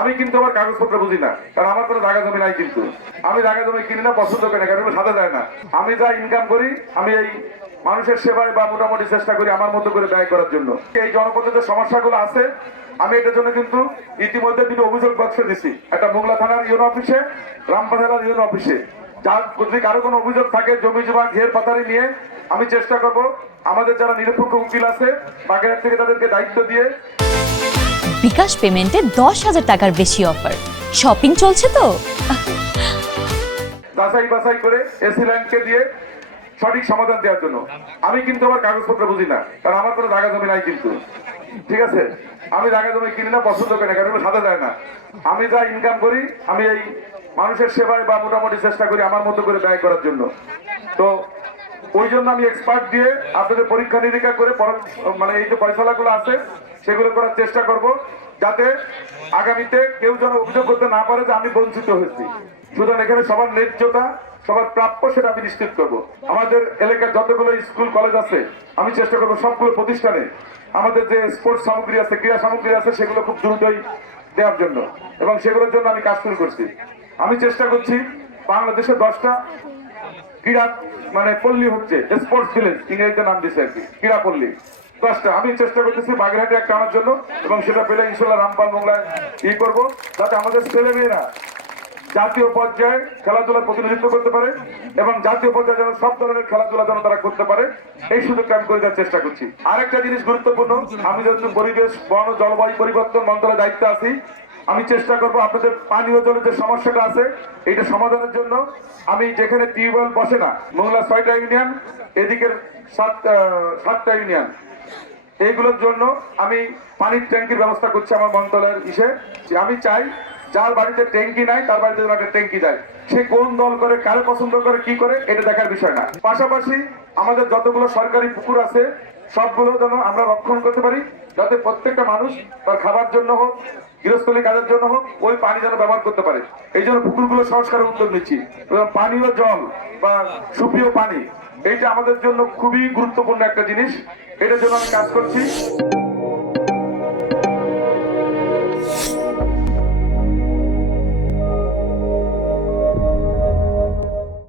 আমি কিন্তু আমার কাগজপত্র বুঝি না, কারণ আমার কোনো জায়গা জমি নাই। কিন্তু আমি জায়গা জমি কিনি না, পছন্দ করি না, কারণ সাথে যায় না। আমি যা ইনকাম করি আমি এই মানুষের সেবায় বা মোটামুটি চেষ্টা করি আমার মতো করে ব্যয় করার জন্য। এই জনপদের যে সমস্যাগুলো আছে আমি এটার জন্য কিন্তু ইতিমধ্যে দুটো অভিযোগ বক্সে দিছি, একটা মোংলা থানার ইউনো অফিসে, রামপাল থানার ইউনো অফিসে। যার যদি কারো কোনো অভিযোগ থাকে জমি জমা ঘের পাতারি নিয়ে, আমি চেষ্টা করব আমাদের যারা নিরপেক্ষ উকিল আছে বাগেরহাট থেকে তাদেরকে দায়িত্ব দিয়ে। বিকাশ পেমেন্টে 10,000 টাকার বেশি অফার, শপিং চলছে তো। যাচাই বাছাই করে এসি ল্যান্ডকে দিয়ে সঠিক সমাধান দেওয়ার জন্য। আমি কিন্তু আমার কাগজপত্র বুঝি না, কারণ আমার কোনো জায়গা জমি নাই। কিন্তু ঠিক আছে, আমি জায়গা জমি কিনি না, পছন্দ করি না, কারণ সাথে যায় না। আমি যা ইনকাম করি আমি এই মানুষের সেবায় বা মোটামুটি চেষ্টা করি আমার মতো করে ব্যয় করার জন্য। তো ওই জন্য আমি এক্সপার্ট দিয়ে আপনাদের পরীক্ষা নিরীক্ষা করে মানে এই যে ফয়সালাগুলো আছে সেগুলো করার চেষ্টা করব, যাতে আগামীতে কেউ যেন অভিযোগ করতে না পারে যে আমি বঞ্চিত হয়েছি। সুতরাং এখানে সবার ন্যায্যতা, সবার প্রাপ্য সেটা আমি নিশ্চিত করব। আমাদের এলাকার যতগুলো স্কুল কলেজ আছে আমি চেষ্টা করবো সবগুলো প্রতিষ্ঠানে আমাদের যে স্পোর্টস সামগ্রী আছে, ক্রীড়া সামগ্রী আছে, সেগুলো খুব দ্রুতই দেওয়ার জন্য, এবং সেগুলোর জন্য আমি কাজ শুরু করছি। আমি চেষ্টা করছি বাংলাদেশে 10টা ক্রীড়া মানে পল্লী হচ্ছে, স্পোর্টস ভিলেজ ইংরেজিতে নাম দিচ্ছে আর কি, ক্রীড়া পল্লী 10টা। আমি চেষ্টা করতেছি বাগেরহাটে একটা আনার জন্য, এবং সেটা পেলে ইনশাল্লাহ রামপাল মোংলায় করবো, যাতে আমাদের ছেলেমেয়েরা জাতীয় পর্যায়ে খেলাধুলার প্রতিনিধিত্ব করতে পারে, এবং জাতীয় পর্যায়ে যেন সব ধরনের খেলাধুলা যেন তারা করতে পারে, এই সুযোগটা আমি করে দেওয়ার চেষ্টা করছি। আরেকটা জিনিস গুরুত্বপূর্ণ, আমি যেহেতু পরিবেশ বন ও জলবায়ু পরিবর্তন মন্ত্রণালয়ের দায়িত্বে আছি, আমি চেষ্টা করবো আপনাদের পানীয় জলের যে সমস্যাটা আছে এটা সমাধানের জন্য। আমি যেখানে টিউবওয়েল বসে না, মোংলা 6টা ইউনিয়ন, এদিকের 7টা ইউনিয়ন, এইগুলোর জন্য আমি পানির ট্যাঙ্কির ব্যবস্থা করছি আমার মন্ত্রণালয়ের ইসে। আমি চাই যার বাড়িতে ট্যাঙ্কি নাই তার বাড়িতে যেন একটা ট্যাঙ্কি যায়। সে কোন দল করে, কারে পছন্দ করে, কি করে, এটা দেখার বিষয় না। পাশাপাশি আমাদের যতগুলো সরকারি পুকুর আছে সবগুলো যেন আমরা রক্ষণ করতে পারি, যাতে প্রত্যেকটা মানুষ তার খাবার জন্য হোক, গৃহস্থলী কাজের জন্য হোক, ওই পানি যেন ব্যবহার করতে পারে। এই জন্য পুকুরগুলো সংস্কারের উদ্যোগ নিচ্ছি, এবং পানীয় জল বা সুপেয় পানি এইটা আমাদের জন্য খুবই গুরুত্বপূর্ণ একটা জিনিস, এটার জন্য আমি কাজ করছি।